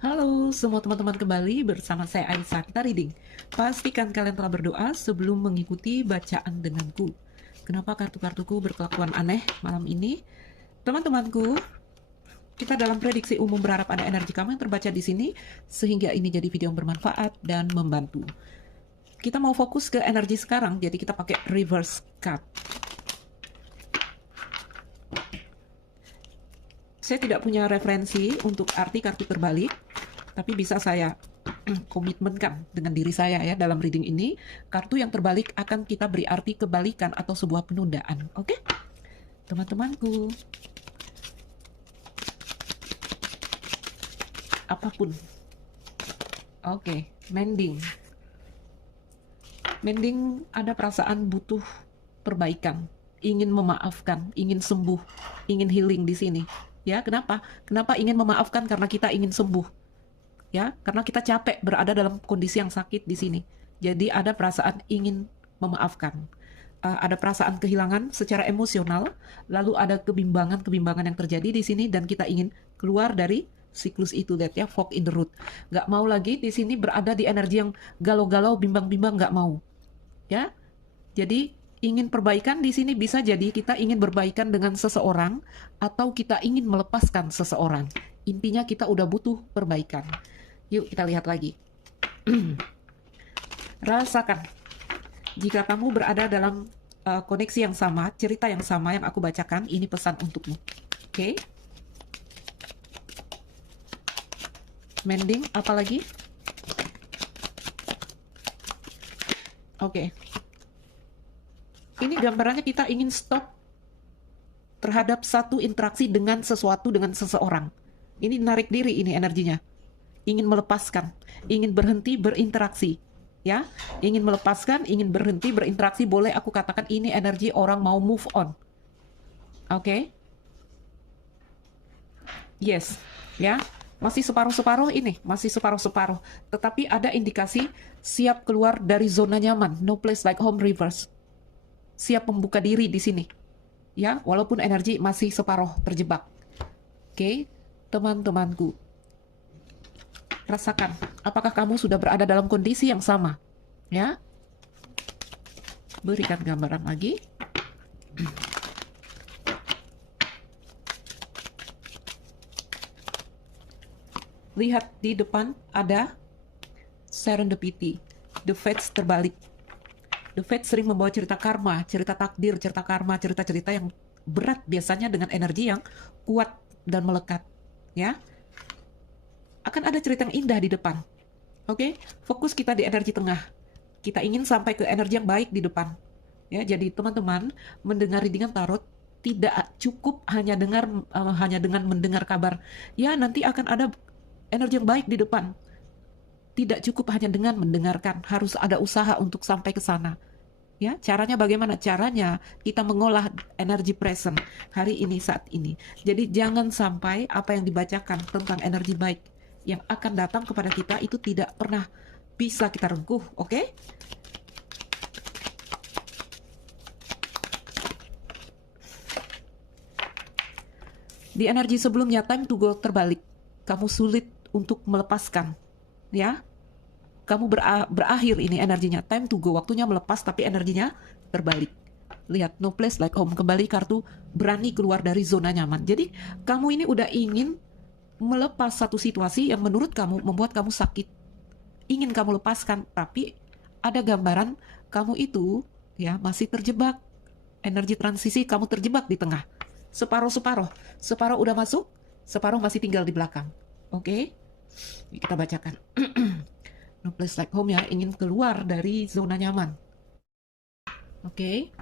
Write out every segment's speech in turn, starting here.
Halo semua teman-teman, kembali bersama saya Aisyah. Kita reading. Pastikan kalian telah berdoa sebelum mengikuti bacaan denganku. Kenapa kartu-kartuku berkelakuan aneh malam ini? Teman-temanku, kita dalam prediksi umum berharap ada energi kamu yang terbaca di sini sehingga ini jadi video yang bermanfaat dan membantu. Kita mau fokus ke energi sekarang, jadi kita pakai reverse card. Saya tidak punya referensi untuk arti kartu terbalik, tapi bisa saya komitmenkan dengan diri saya ya dalam reading ini. Kartu yang terbalik akan kita beri arti kebalikan atau sebuah penundaan. Oke? Teman-temanku, apapun. Oke, mending. Mending ada perasaan butuh perbaikan, ingin memaafkan, ingin sembuh, ingin healing di sini. Ya, kenapa? Kenapa ingin memaafkan? Karena kita ingin sembuh. Ya, karena kita capek berada dalam kondisi yang sakit di sini. Jadi ada perasaan ingin memaafkan. Ada perasaan kehilangan secara emosional, lalu ada kebimbangan-kebimbangan yang terjadi di sini dan kita ingin keluar dari siklus itu, lihat ya, fog in the root. Nggak mau lagi di sini berada di energi yang galau-galau, bimbang-bimbang, nggak mau. Ya, jadi ingin perbaikan di sini bisa jadi kita ingin berbaikan dengan seseorang atau kita ingin melepaskan seseorang. Intinya kita udah butuh perbaikan. Yuk kita lihat lagi. Rasakan. Jika kamu berada dalam koneksi yang sama, cerita yang sama yang aku bacakan, ini pesan untukmu. Oke? Mending, apalagi? Oke. Ini gambarannya kita ingin stop terhadap satu interaksi dengan sesuatu, dengan seseorang. Ini narik diri, ini energinya. Ingin melepaskan, ingin berhenti berinteraksi. Ya, ingin melepaskan, ingin berhenti berinteraksi, boleh aku katakan ini energi orang mau move on. Oke? Yes, ya. Masih separuh-separuh ini, masih separuh-separuh. Tetapi ada indikasi siap keluar dari zona nyaman, no place like home reverse. Siap membuka diri di sini. Ya, walaupun energi masih separuh terjebak. Oke, teman-temanku. Rasakan, apakah kamu sudah berada dalam kondisi yang sama? Ya. Berikan gambaran lagi. Lihat di depan ada serendipity. The Fates terbalik. The Fates sering membawa cerita karma, cerita takdir, cerita karma, cerita-cerita yang berat biasanya dengan energi yang kuat dan melekat. Ya, akan ada cerita yang indah di depan. Oke, fokus kita di energi tengah. Kita ingin sampai ke energi yang baik di depan. Ya, jadi teman-teman mendengar readingan tarot tidak cukup hanya dengan mendengar kabar. Ya, nanti akan ada energi yang baik di depan. Tidak cukup hanya dengan mendengarkan, harus ada usaha untuk sampai ke sana. Ya, caranya bagaimana? Caranya kita mengolah energi present hari ini, saat ini. Jadi jangan sampai apa yang dibacakan tentang energi baik yang akan datang kepada kita itu tidak pernah bisa kita rengkuh, oke? Di energi sebelumnya, time to go terbalik. Kamu sulit untuk melepaskan, ya. Kamu berakhir ini energinya, time to go, waktunya melepas tapi energinya terbalik. Lihat, no place like home, kembali kartu berani keluar dari zona nyaman. Jadi kamu ini udah ingin melepas satu situasi yang menurut kamu membuat kamu sakit. Ingin kamu lepaskan, tapi ada gambaran kamu itu ya masih terjebak. Energi transisi, kamu terjebak di tengah. Separuh-separuh. Separuh udah masuk, separuh masih tinggal di belakang. Oke? Kita bacakan. No place like home ya, ingin keluar dari zona nyaman. Oke.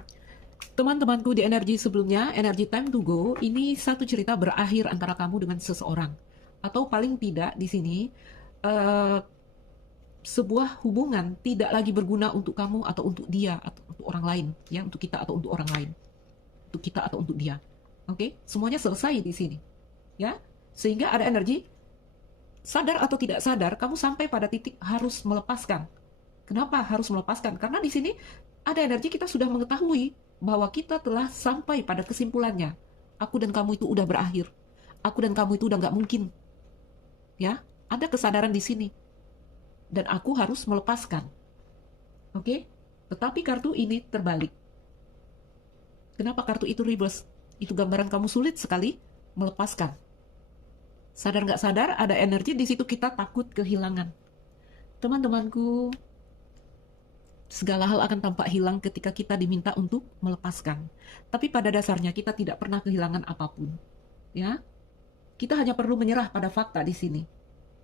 Teman-temanku di energi sebelumnya, energi time to go, ini satu cerita berakhir antara kamu dengan seseorang. Atau paling tidak di sini, sebuah hubungan tidak lagi berguna untuk kamu atau untuk dia atau untuk orang lain. Ya, untuk kita atau untuk orang lain. Untuk kita atau untuk dia. Oke, semuanya selesai di sini. Ya, sehingga ada energi sadar atau tidak sadar, kamu sampai pada titik harus melepaskan. Kenapa harus melepaskan? Karena di sini ada energi kita sudah mengetahui bahwa kita telah sampai pada kesimpulannya. Aku dan kamu itu udah berakhir. Aku dan kamu itu udah nggak mungkin. Ya, Ada kesadaran di sini. Dan aku harus melepaskan. Oke? Tetapi kartu ini terbalik. Kenapa kartu itu reverse? Itu gambaran kamu sulit sekali melepaskan. Sadar nggak sadar, ada energi di situ kita takut kehilangan. Teman-temanku, segala hal akan tampak hilang ketika kita diminta untuk melepaskan. Tapi pada dasarnya kita tidak pernah kehilangan apapun. Ya, kita hanya perlu menyerah pada fakta di sini.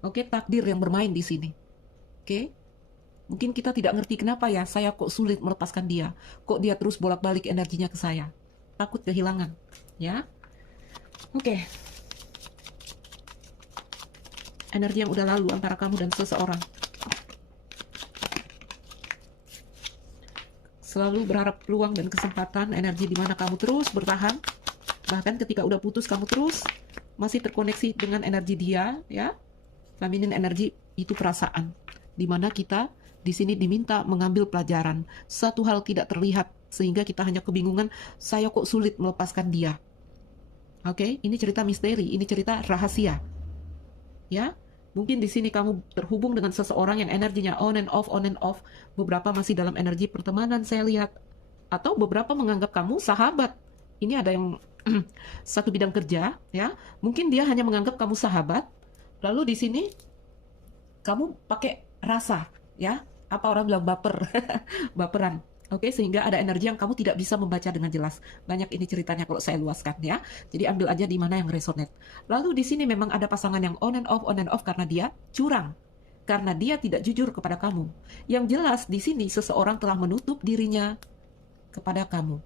Oke, takdir yang bermain di sini. Oke, mungkin kita tidak ngerti kenapa ya saya kok sulit melepaskan dia. Kok dia terus bolak-balik energinya ke saya. Takut kehilangan. Ya, oke. Energi yang udah lalu antara kamu dan seseorang. Selalu berharap peluang dan kesempatan, energi di mana kamu terus bertahan. Bahkan ketika udah putus, kamu terus masih terkoneksi dengan energi dia, ya. Feminine energy itu perasaan, di mana kita di sini diminta mengambil pelajaran. Satu hal tidak terlihat, sehingga kita hanya kebingungan, saya kok sulit melepaskan dia. Oke, ini cerita misteri, ini cerita rahasia. Ya, mungkin di sini kamu terhubung dengan seseorang yang energinya on and off, on and off. Beberapa masih dalam energi pertemanan saya lihat. Atau beberapa menganggap kamu sahabat. Ini ada yang satu bidang kerja, ya. Mungkin dia hanya menganggap kamu sahabat. Lalu di sini kamu pakai rasa, ya. Apa orang bilang baper, baperan. Oke, sehingga ada energi yang kamu tidak bisa membaca dengan jelas. Banyak ini ceritanya kalau saya luaskan, ya. Jadi ambil aja di mana yang resonate. Lalu di sini memang ada pasangan yang on and off karena dia curang. Karena dia tidak jujur kepada kamu. Yang jelas di sini seseorang telah menutup dirinya kepada kamu.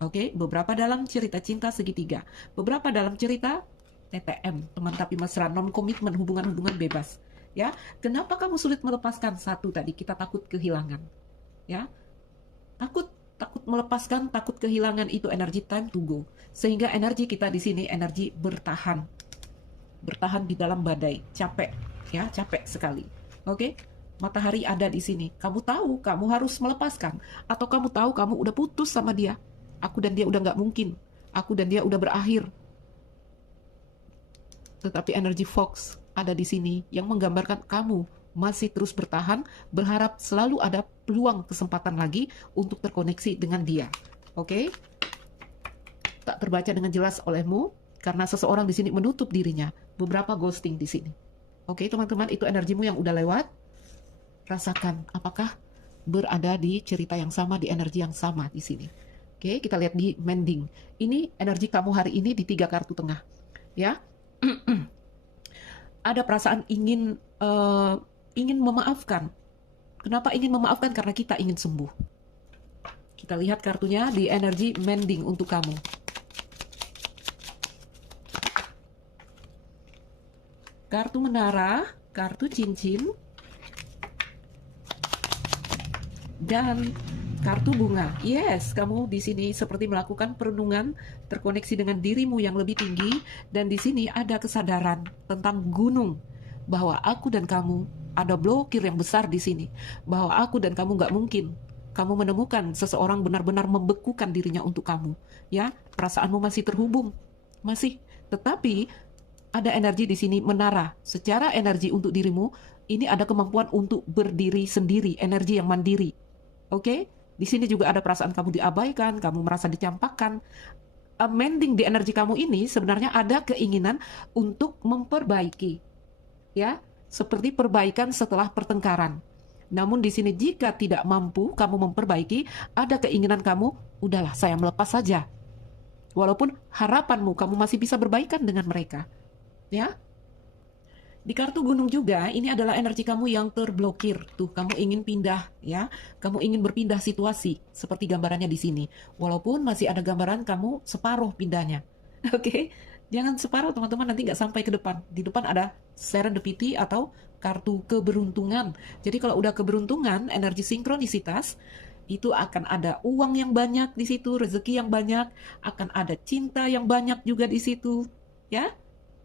Oke, beberapa dalam cerita cinta segitiga. Beberapa dalam cerita TTM, teman tapi mesra, non-komitmen, hubungan-hubungan bebas. Ya, kenapa kamu sulit melepaskan? Satu tadi, kita takut kehilangan. Ya, takut melepaskan, takut kehilangan, itu energi time to go. Sehingga energi kita di sini energi bertahan di dalam badai, capek, ya, capek sekali. Oke, matahari ada di sini. Kamu tahu kamu harus melepaskan, atau kamu tahu kamu udah putus sama dia. Aku dan dia udah nggak mungkin. Aku dan dia udah berakhir. Tetapi energi Fox ada di sini yang menggambarkan kamu masih terus bertahan, berharap selalu ada peluang kesempatan lagi untuk terkoneksi dengan dia. Oke? Tak terbaca dengan jelas olehmu karena seseorang di sini menutup dirinya. Beberapa ghosting di sini. Oke, teman-teman, itu energimu yang udah lewat. Rasakan apakah berada di cerita yang sama, di energi yang sama di sini. Oke, kita lihat di mending. Ini energi kamu hari ini di 3 kartu tengah. Ya. Ada perasaan ingin memaafkan. Kenapa ingin memaafkan? Karena kita ingin sembuh. Kita lihat kartunya di energi mending untuk kamu. Kartu menara, kartu cincin, dan kartu bunga. Yes, kamu di sini seperti melakukan perenungan, terkoneksi dengan dirimu yang lebih tinggi, dan di sini ada kesadaran tentang gunung, bahwa aku dan kamu ada blokir yang besar di sini, bahwa aku dan kamu nggak mungkin. Kamu menemukan seseorang benar-benar membekukan dirinya untuk kamu, ya, perasaanmu masih terhubung, masih, tetapi ada energi di sini menara. Secara energi untuk dirimu, ini ada kemampuan untuk berdiri sendiri, energi yang mandiri. Oke? Di sini juga ada perasaan kamu diabaikan, kamu merasa dicampakkan. Mending di energi kamu ini sebenarnya ada keinginan untuk memperbaiki. Ya, seperti perbaikan setelah pertengkaran. Namun di sini jika tidak mampu kamu memperbaiki, ada keinginan kamu, udahlah saya melepas saja. Walaupun harapanmu kamu masih bisa berbaikan dengan mereka. Ya. Di kartu gunung juga, ini adalah energi kamu yang terblokir. Tuh, kamu ingin pindah, ya. Kamu ingin berpindah situasi, seperti gambarannya di sini. Walaupun masih ada gambaran kamu separuh pindahnya. Oke? Jangan separuh, teman-teman, nanti nggak sampai ke depan. Di depan ada serendipity atau kartu keberuntungan. Jadi kalau udah keberuntungan, energi sinkronisitas, itu akan ada uang yang banyak di situ, rezeki yang banyak, akan ada cinta yang banyak juga di situ. Ya?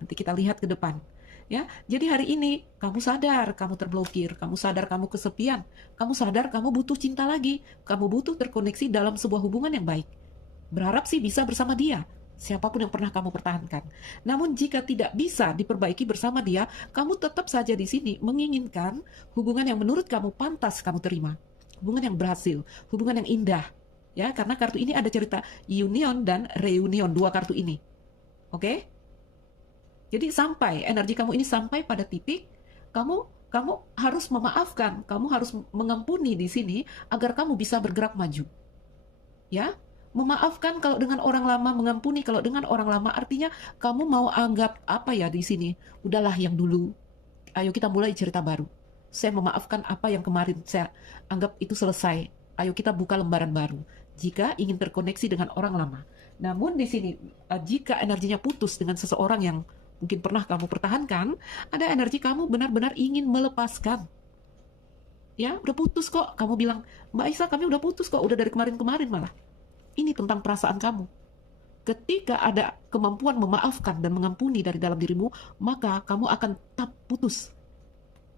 Nanti kita lihat ke depan. Ya, jadi hari ini kamu sadar kamu terblokir, kamu sadar kamu kesepian, kamu sadar kamu butuh cinta lagi, kamu butuh terkoneksi dalam sebuah hubungan yang baik. Berharap sih bisa bersama dia, siapapun yang pernah kamu pertahankan. Namun jika tidak bisa diperbaiki bersama dia, kamu tetap saja di sini menginginkan hubungan yang menurut kamu pantas kamu terima, hubungan yang berhasil, hubungan yang indah. Ya, karena kartu ini ada cerita union dan reunion, dua kartu ini. Oke? Jadi sampai energi kamu ini sampai pada titik kamu kamu harus memaafkan, kamu harus mengampuni di sini agar kamu bisa bergerak maju. Ya, memaafkan kalau dengan orang lama, mengampuni kalau dengan orang lama, artinya kamu mau anggap apa ya di sini? Udahlah yang dulu. Ayo kita mulai cerita baru. Saya memaafkan apa yang kemarin, saya anggap itu selesai. Ayo kita buka lembaran baru. Jika ingin terkoneksi dengan orang lama. Namun di sini jika energinya putus dengan seseorang yang mungkin pernah kamu pertahankan, ada energi kamu benar-benar ingin melepaskan. Ya, udah putus kok. Kamu bilang, Mbak Isa, kami udah putus kok, udah dari kemarin-kemarin malah. Ini tentang perasaan kamu. Ketika ada kemampuan memaafkan dan mengampuni dari dalam dirimu, maka kamu akan tetap putus.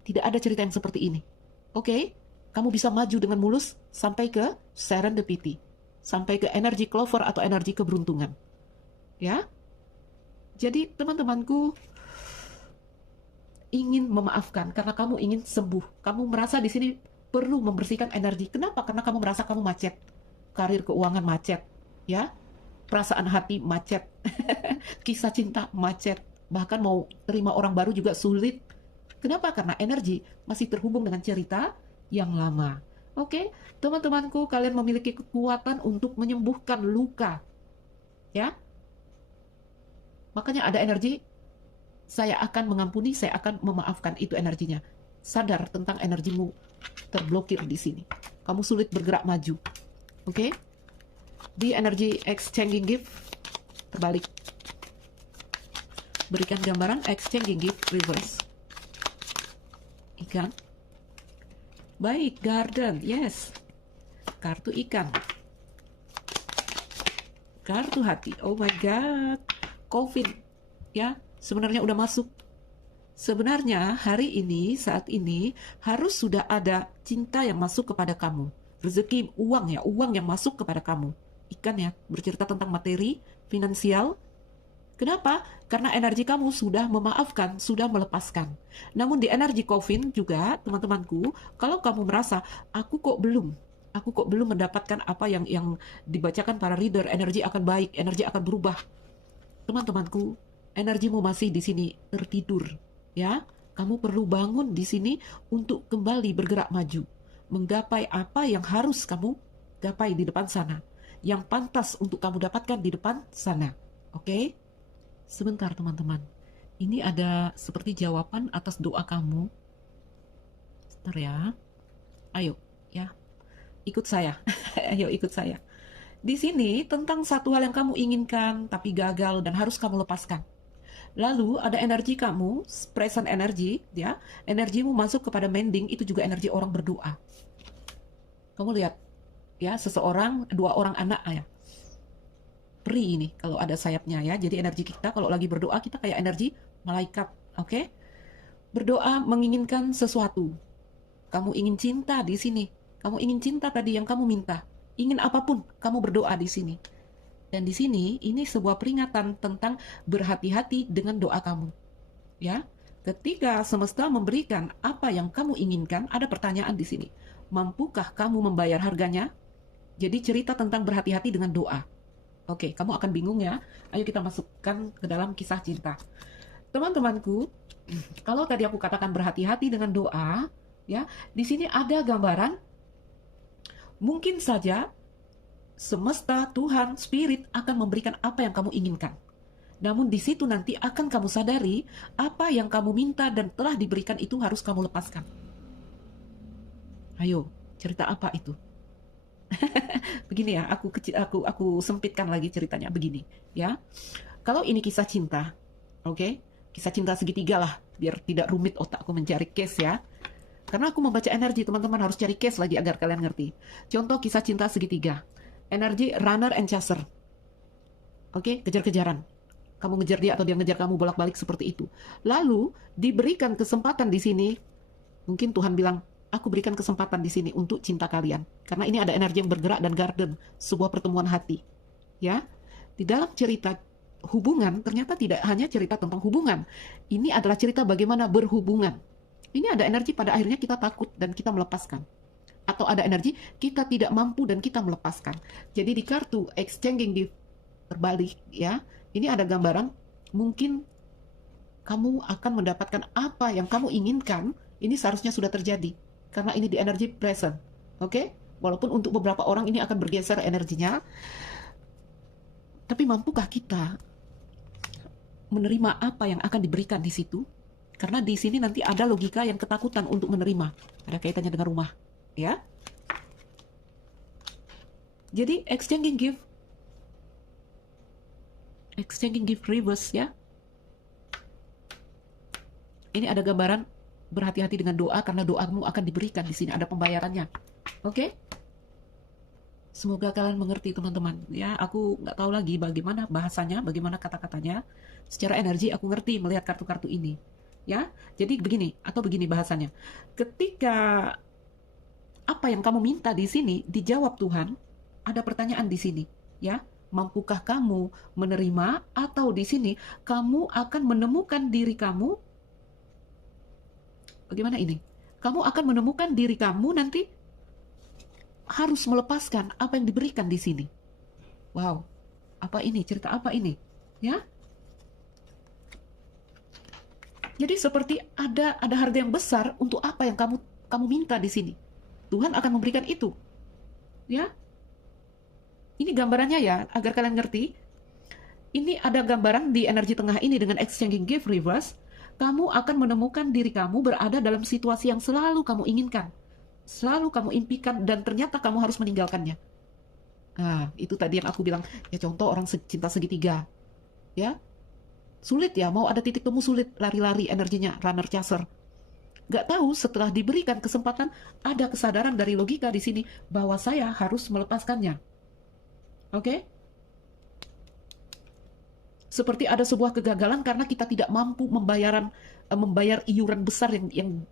Tidak ada cerita yang seperti ini. Oke? Kamu bisa maju dengan mulus sampai ke serendipity. Sampai ke energi clover atau energi keberuntungan. Ya? Jadi teman-temanku ingin memaafkan karena kamu ingin sembuh. Kamu merasa di sini perlu membersihkan energi. Kenapa? Karena kamu merasa kamu macet. Karir keuangan macet, ya. Perasaan hati macet. Kisah cinta macet. Bahkan mau terima orang baru juga sulit. Kenapa? Karena energi masih terhubung dengan cerita yang lama. Oke, teman-temanku, kalian memiliki kekuatan untuk menyembuhkan luka. Ya. Makanya ada energi, saya akan mengampuni, saya akan memaafkan, itu energinya. Sadar tentang energimu terblokir di sini. Kamu sulit bergerak maju. Oke? Di energi exchanging gift, terbalik. Berikan gambaran exchanging gift reverse. Ikan. Baik, garden, yes. Kartu ikan. Kartu hati, oh my god. COVID, ya, sebenarnya udah masuk. Sebenarnya hari ini, saat ini, harus sudah ada cinta yang masuk kepada kamu. Rezeki, uang ya, uang yang masuk kepada kamu. Ikan ya, bercerita tentang materi, finansial. Kenapa? Karena energi kamu sudah memaafkan, sudah melepaskan. Namun di energi coffin juga, teman-temanku, kalau kamu merasa, aku kok belum mendapatkan apa yang dibacakan para reader, energi akan baik, energi akan berubah. Teman-temanku, energimu masih di sini tertidur, ya. Kamu perlu bangun di sini untuk kembali bergerak maju, menggapai apa yang harus kamu gapai di depan sana, yang pantas untuk kamu dapatkan di depan sana. Oke? Sebentar teman-teman. Ini ada seperti jawaban atas doa kamu. Sebentar ya. Ayo, ya. Ikut saya. Ayo ikut saya. Di sini tentang satu hal yang kamu inginkan tapi gagal dan harus kamu lepaskan. Lalu ada energi kamu, present energy, ya, energimu masuk kepada mending, itu juga energi orang berdoa. Kamu lihat, ya, seseorang, dua orang anak, ya, peri ini kalau ada sayapnya, ya. Jadi energi kita kalau lagi berdoa kita kayak energi malaikat, oke? Berdoa menginginkan sesuatu. Kamu ingin cinta di sini, kamu ingin cinta tadi yang kamu minta. Ingin apapun, kamu berdoa di sini. Dan di sini, ini sebuah peringatan tentang berhati-hati dengan doa kamu. Ya, ketika semesta memberikan apa yang kamu inginkan, ada pertanyaan di sini. Mampukah kamu membayar harganya? Jadi cerita tentang berhati-hati dengan doa. Oke, kamu akan bingung ya. Ayo kita masukkan ke dalam kisah cinta. Teman-temanku, kalau tadi aku katakan berhati-hati dengan doa, ya, di sini ada gambaran. Mungkin saja semesta, Tuhan, Spirit akan memberikan apa yang kamu inginkan. Namun di situ nanti akan kamu sadari apa yang kamu minta dan telah diberikan itu harus kamu lepaskan. Ayo, cerita apa itu? Begini ya, aku sempitkan lagi ceritanya begini, ya. Kalau ini kisah cinta, oke? Kisah cinta segitiga lah, biar tidak rumit otakku mencari case ya. Karena aku membaca energi, teman-teman harus cari case lagi agar kalian ngerti. Contoh kisah cinta segitiga. Energi runner and chaser. Oke, kejar-kejaran. Kamu ngejar dia atau dia ngejar kamu bolak-balik seperti itu. Lalu diberikan kesempatan di sini. Mungkin Tuhan bilang, aku berikan kesempatan di sini untuk cinta kalian. Karena ini ada energi yang bergerak dan garden, sebuah pertemuan hati. Ya. Di dalam cerita hubungan ternyata tidak hanya cerita tentang hubungan. Ini adalah cerita bagaimana berhubungan. Ini ada energi pada akhirnya kita takut dan kita melepaskan. Atau ada energi kita tidak mampu dan kita melepaskan. Jadi di kartu exchanging gift terbalik ya, ini ada gambaran mungkin kamu akan mendapatkan apa yang kamu inginkan. Ini seharusnya sudah terjadi karena ini di energi present. Oke? Walaupun untuk beberapa orang ini akan bergeser energinya, tapi mampukah kita menerima apa yang akan diberikan di situ? Karena di sini nanti ada logika yang ketakutan untuk menerima. Ada kaitannya dengan rumah, ya. Jadi exchanging gift reverse ya. Ini ada gambaran berhati-hati dengan doa karena doamu akan diberikan di sini, ada pembayarannya. Oke? Semoga kalian mengerti teman-teman. Ya, aku nggak tahu lagi bagaimana bahasanya, bagaimana kata-katanya. Secara energi aku ngerti melihat kartu-kartu ini. Ya, jadi begini atau begini bahasanya. Ketika apa yang kamu minta di sini dijawab Tuhan, ada pertanyaan di sini, ya. Mampukah kamu menerima atau di sini kamu akan menemukan diri kamu? Bagaimana ini? Kamu akan menemukan diri kamu nanti harus melepaskan apa yang diberikan di sini. Wow, apa ini? Cerita apa ini? Ya. Jadi seperti ada harga yang besar untuk apa yang kamu minta di sini. Tuhan akan memberikan itu. Ya. Ini gambarannya ya, agar kalian ngerti. Ini ada gambaran di energi tengah ini dengan exchanging gift reverse. Kamu akan menemukan diri kamu berada dalam situasi yang selalu kamu inginkan. Selalu kamu impikan dan ternyata kamu harus meninggalkannya. Nah, itu tadi yang aku bilang, ya contoh orang cinta segitiga. Ya, sulit ya, mau ada titik temu sulit, lari-lari energinya, runner chaser. Gak tahu setelah diberikan kesempatan, ada kesadaran dari logika di sini bahwa saya harus melepaskannya. Oke? Seperti ada sebuah kegagalan karena kita tidak mampu membayar iuran besar yang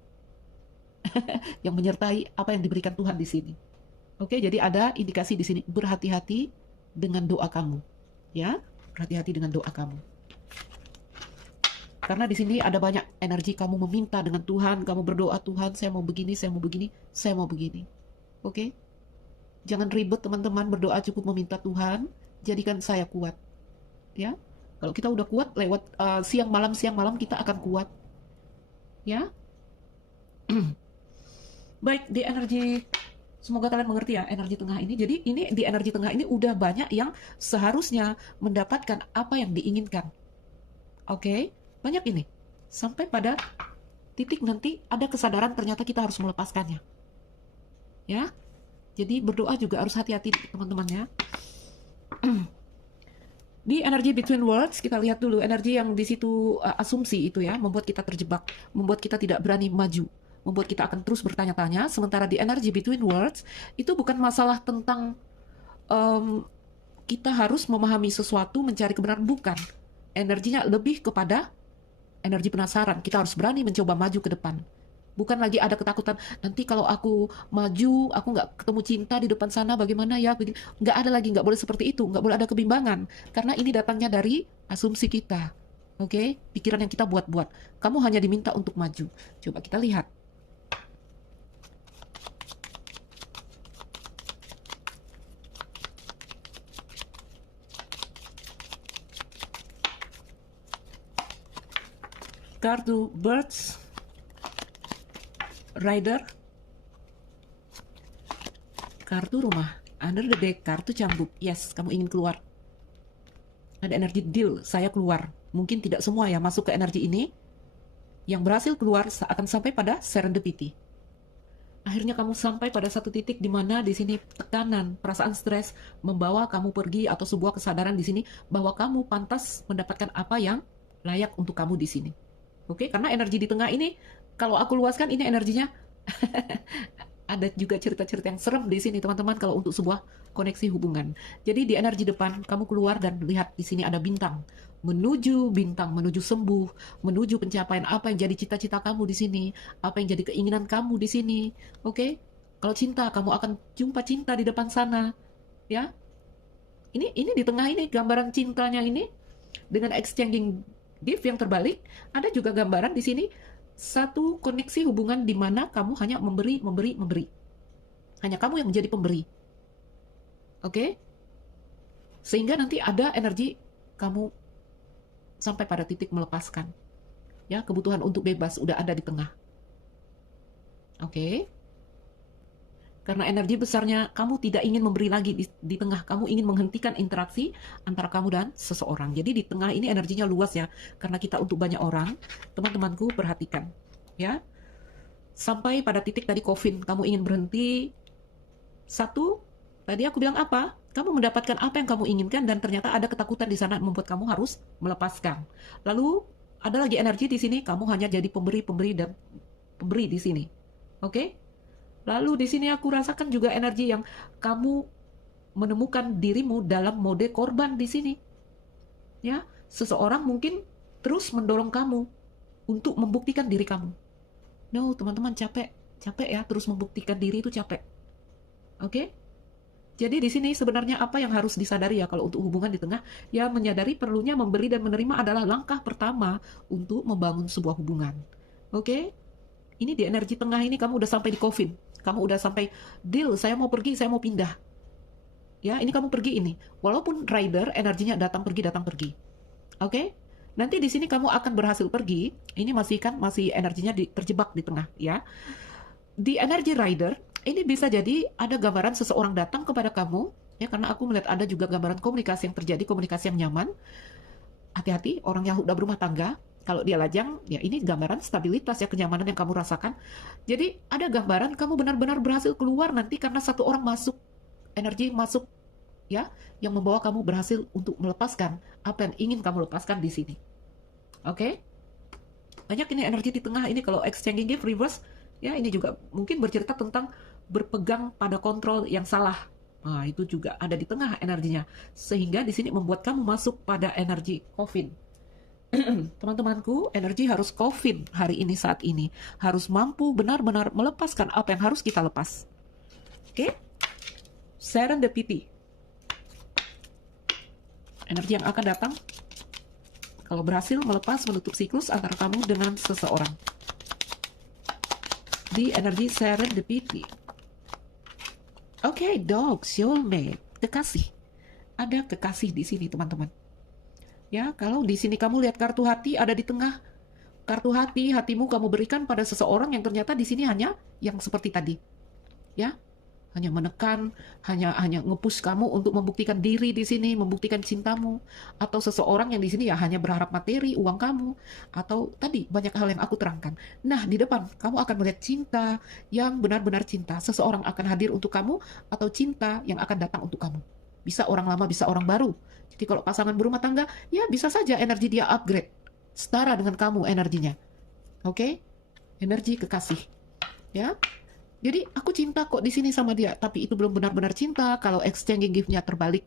yang menyertai apa yang diberikan Tuhan di sini. Oke, jadi ada indikasi di sini, berhati-hati dengan doa kamu. Ya, berhati-hati dengan doa kamu. Karena di sini ada banyak energi kamu meminta dengan Tuhan, kamu berdoa, Tuhan, saya mau begini, saya mau begini, saya mau begini. Oke? Jangan ribet teman-teman, berdoa cukup meminta Tuhan, jadikan saya kuat. Ya? Kalau kita udah kuat, lewat siang malam kita akan kuat. Ya? Baik, di energi, semoga kalian mengerti ya, energi tengah ini. Jadi ini di energi tengah ini udah banyak yang seharusnya mendapatkan apa yang diinginkan. Oke? Banyak ini. Sampai pada titik nanti ada kesadaran ternyata kita harus melepaskannya. Ya? Jadi berdoa juga harus hati-hati teman-teman ya. Di energi between worlds, kita lihat dulu energi yang di situ asumsi itu ya, membuat kita terjebak, membuat kita tidak berani maju, membuat kita akan terus bertanya-tanya. Sementara di energi between worlds, itu bukan masalah tentang kita harus memahami sesuatu, mencari kebenaran, bukan. Energinya lebih kepada energi penasaran, kita harus berani mencoba maju ke depan. Bukan lagi ada ketakutan, nanti kalau aku maju, aku nggak ketemu cinta di depan sana, bagaimana ya? Nggak ada lagi, nggak boleh seperti itu, nggak boleh ada kebimbangan. Karena ini datangnya dari asumsi kita. Oke? Pikiran yang kita buat-buat. Kamu hanya diminta untuk maju. Coba kita lihat. Kartu Birds, Rider, kartu rumah, under the deck, kartu cambuk. Yes, kamu ingin keluar. Ada energi deal, saya keluar. Mungkin tidak semua ya masuk ke energi ini. Yang berhasil keluar akan sampai pada serendipity. Akhirnya kamu sampai pada satu titik di mana di sini tekanan, perasaan stres membawa kamu pergi atau sebuah kesadaran di sini bahwa kamu pantas mendapatkan apa yang layak untuk kamu di sini. Oke, karena energi di tengah ini kalau aku luaskan ini energinya ada juga cerita-cerita yang serem di sini teman-teman kalau untuk sebuah koneksi hubungan. Jadi di energi depan kamu keluar dan lihat di sini ada bintang, menuju sembuh, menuju pencapaian apa yang jadi cita-cita kamu di sini, apa yang jadi keinginan kamu di sini. Oke? Kalau cinta kamu akan jumpa cinta di depan sana, ya. Ini di tengah ini gambaran cintanya ini Dengan exchanging gift yang terbalik, ada juga gambaran di sini satu koneksi hubungan di mana kamu hanya memberi, memberi, memberi. Hanya kamu yang menjadi pemberi. Oke? Sehingga nanti ada energi kamu sampai pada titik melepaskan. Ya, kebutuhan untuk bebas udah ada di tengah. Oke? Karena energi besarnya kamu tidak ingin memberi lagi di tengah, kamu ingin menghentikan interaksi antara kamu dan seseorang. Jadi di tengah ini energinya luas ya, karena kita untuk banyak orang. Teman-temanku perhatikan ya, sampai pada titik tadi COVID, kamu ingin berhenti. Satu, tadi aku bilang apa? Kamu mendapatkan apa yang kamu inginkan dan ternyata ada ketakutan di sana membuat kamu harus melepaskan. Lalu ada lagi energi di sini, kamu hanya jadi pemberi dan pemberi di sini. Oke? Lalu di sini aku rasakan juga energi yang kamu menemukan dirimu dalam mode korban di sini. Ya, seseorang mungkin terus mendorong kamu untuk membuktikan diri kamu. No, teman-teman, capek ya, terus membuktikan diri itu capek. Oke? Jadi di sini sebenarnya apa yang harus disadari ya kalau untuk hubungan di tengah, ya menyadari perlunya memberi dan menerima adalah langkah pertama untuk membangun sebuah hubungan. Oke? Ini di energi tengah ini kamu udah sampai di coffin. Kamu udah sampai deal, saya mau pergi, saya mau pindah. Ya, ini kamu pergi ini. Walaupun rider energinya datang pergi. Oke? Nanti di sini kamu akan berhasil pergi. Ini masih energinya terjebak di tengah ya. Di energi rider ini bisa jadi ada gambaran seseorang datang kepada kamu ya, karena aku melihat ada juga gambaran komunikasi yang terjadi, komunikasi yang nyaman. Hati-hati orang yang udah berumah tangga. Kalau dia lajang, ya ini gambaran stabilitas ya, kenyamanan yang kamu rasakan. Jadi ada gambaran kamu benar-benar berhasil keluar nanti karena satu orang masuk, energi masuk ya, yang membawa kamu berhasil untuk melepaskan apa yang ingin kamu lepaskan di sini. Oke? Banyak ini energi di tengah ini kalau exchanging gift reverse, ya ini juga mungkin bercerita tentang berpegang pada kontrol yang salah. Nah, itu juga ada di tengah energinya. Sehingga di sini membuat kamu masuk pada energi coffin. Teman-temanku, energi harus coffin hari ini saat ini. Harus mampu benar-benar melepaskan apa yang harus kita lepas. Oke? Serendipity. Energi yang akan datang kalau berhasil melepas menutup siklus antara kamu dengan seseorang. Di energi serendipity. Oke, dog, soulmate, kekasih. Ada kekasih di sini, teman-teman. Ya, kalau di sini kamu lihat kartu hati ada di tengah. Kartu hatimu kamu berikan pada seseorang yang ternyata di sini hanya yang seperti tadi. Ya, hanya menekan, hanya nge-push kamu untuk membuktikan diri di sini, membuktikan cintamu, atau seseorang yang di sini ya hanya berharap materi, uang kamu, atau tadi banyak hal yang aku terangkan. Nah, di depan kamu akan melihat cinta yang benar-benar cinta. Seseorang akan hadir untuk kamu atau cinta yang akan datang untuk kamu. Bisa orang lama, bisa orang baru. Jadi kalau pasangan berumah tangga, ya bisa saja energi dia upgrade. Setara dengan kamu energinya. Oke? Energi kekasih. Ya. Jadi aku cinta kok di sini sama dia, tapi itu belum benar-benar cinta kalau exchanging gift-nya terbalik.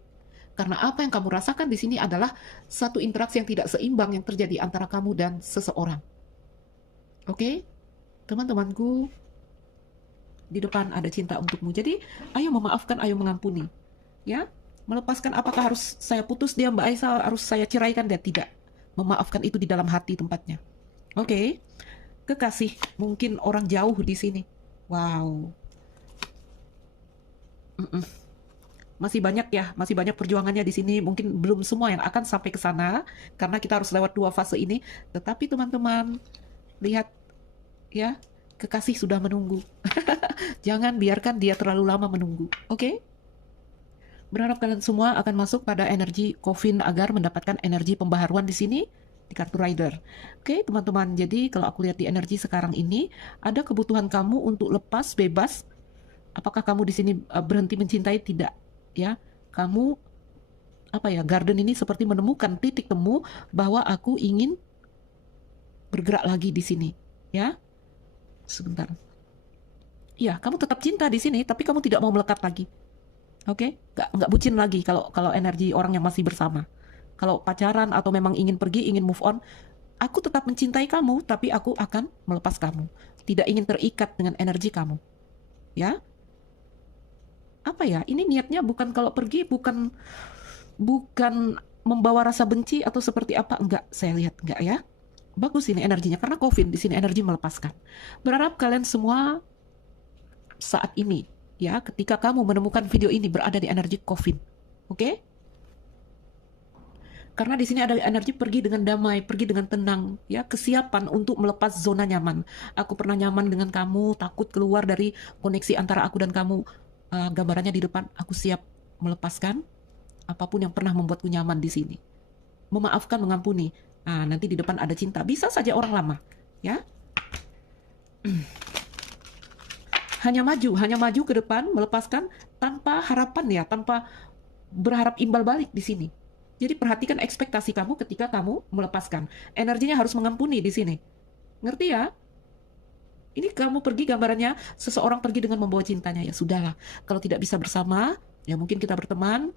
Karena apa yang kamu rasakan di sini adalah satu interaksi yang tidak seimbang yang terjadi antara kamu dan seseorang. Oke? Teman-temanku, di depan ada cinta untukmu. Jadi, ayo memaafkan, ayo mengampuni. Ya? Melepaskan, apakah harus saya putus dia Mbak Aisyah, harus saya ceraikan dia? Tidak. Memaafkan itu di dalam hati tempatnya. Oke. Kekasih, mungkin orang jauh di sini. Wow. Masih banyak ya, masih banyak perjuangannya di sini. Mungkin belum semua yang akan sampai ke sana karena kita harus lewat 2 fase ini. Tetapi teman-teman, lihat ya, kekasih sudah menunggu. Jangan biarkan dia terlalu lama menunggu. Oke? Berharap kalian semua akan masuk pada energi coffin agar mendapatkan energi pembaharuan di sini di kartu rider. Oke, teman-teman. Jadi kalau aku lihat di energi sekarang ini ada kebutuhan kamu untuk lepas bebas. Apakah kamu di sini berhenti mencintai? Tidak, ya. Kamu garden ini seperti menemukan titik temu bahwa aku ingin bergerak lagi di sini, ya. Sebentar. Ya, kamu tetap cinta di sini, tapi kamu tidak mau melekat lagi. Oke, nggak bucin lagi kalau energi orang yang masih bersama. Kalau pacaran atau memang ingin pergi, ingin move on, aku tetap mencintai kamu, tapi aku akan melepas kamu. Tidak ingin terikat dengan energi kamu. Ya? Apa ya? Ini niatnya bukan kalau pergi, bukan membawa rasa benci atau seperti apa? Enggak, saya lihat enggak ya. Bagus ini energinya, karena Coffin di sini energi melepaskan. Berharap kalian semua saat ini, ya, ketika kamu menemukan video ini berada di energi Coffin, oke? Karena di sini ada energi pergi dengan damai, pergi dengan tenang, ya, kesiapan untuk melepas zona nyaman. Aku pernah nyaman dengan kamu, takut keluar dari koneksi antara aku dan kamu. Gambarannya di depan, aku siap melepaskan apapun yang pernah membuatku nyaman di sini. Memaafkan, mengampuni. Nanti di depan ada cinta. Bisa saja orang lama, ya. Hanya maju ke depan, melepaskan tanpa harapan ya, tanpa berharap imbal balik di sini. Jadi perhatikan ekspektasi kamu ketika kamu melepaskan. Energinya harus mengampuni di sini. Ngerti ya? Ini kamu pergi, gambarannya seseorang pergi dengan membawa cintanya. Ya sudahlah, kalau tidak bisa bersama, ya mungkin kita berteman.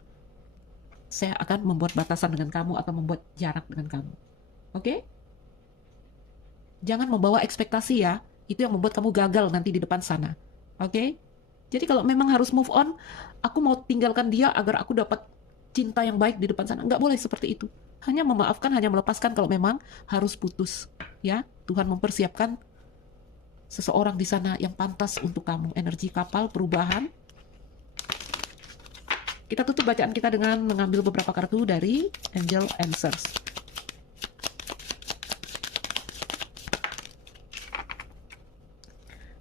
Saya akan membuat batasan dengan kamu atau membuat jarak dengan kamu. Oke? Jangan membawa ekspektasi ya. Itu yang membuat kamu gagal nanti di depan sana. Oke? Jadi kalau memang harus move on, aku mau tinggalkan dia agar aku dapat cinta yang baik di depan sana. Nggak boleh seperti itu. Hanya memaafkan, hanya melepaskan kalau memang harus putus. Ya, Tuhan mempersiapkan seseorang di sana yang pantas untuk kamu. Energi kapal, perubahan. Kita tutup bacaan kita dengan mengambil beberapa kartu dari Angel Answers.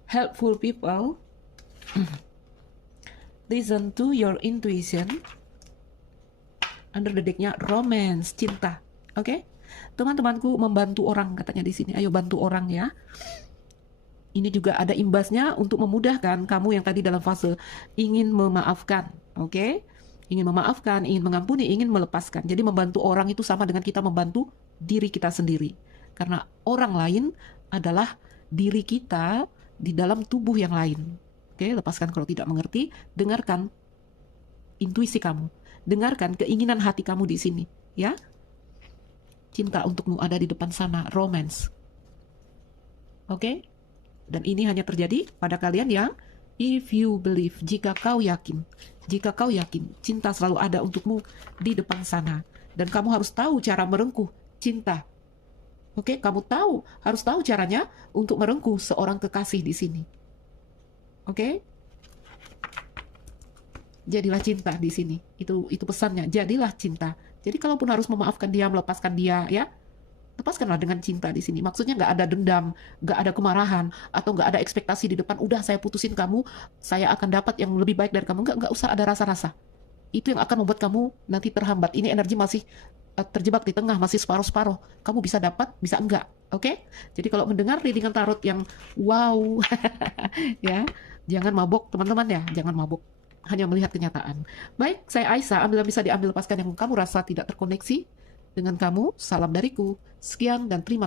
Helpful people, listen to your intuition. Under the deck-nya romance, cinta. Oke? Teman-temanku membantu orang katanya di sini. Ayo bantu orang ya. Ini juga ada imbasnya untuk memudahkan kamu yang tadi dalam fase ingin memaafkan. Oke? Ingin memaafkan, ingin mengampuni, ingin melepaskan. Jadi membantu orang itu sama dengan kita membantu diri kita sendiri. Karena orang lain adalah diri kita di dalam tubuh yang lain. Oke, lepaskan kalau tidak mengerti, dengarkan intuisi kamu. Dengarkan keinginan hati kamu di sini, ya. Cinta untukmu ada di depan sana, romance. Oke? Dan ini hanya terjadi pada kalian yang if you believe, jika kau yakin, cinta selalu ada untukmu di depan sana. Dan kamu harus tahu cara merengkuh cinta. Oke, kamu harus tahu caranya untuk merengkuh seorang kekasih di sini. Oke? Jadilah cinta di sini. Itu pesannya. Jadilah cinta. Jadi kalaupun harus memaafkan dia, melepaskan dia, ya, lepaskanlah dengan cinta di sini. Maksudnya nggak ada dendam, nggak ada kemarahan, atau nggak ada ekspektasi di depan. Udah saya putusin kamu, saya akan dapat yang lebih baik dari kamu. Nggak usah ada rasa-rasa. Itu yang akan membuat kamu nanti terhambat. Ini energi masih terjebak di tengah, masih separuh-separuh. Kamu bisa dapat, bisa enggak. Oke? Jadi kalau mendengar readingan tarot yang wow, ya, jangan mabok teman-teman ya, jangan mabok. Hanya melihat kenyataan. Baik, saya Aisyah. Ambil yang bisa diambil, lepaskan yang kamu rasa tidak terkoneksi dengan kamu. Salam dariku. Sekian dan terima kasih.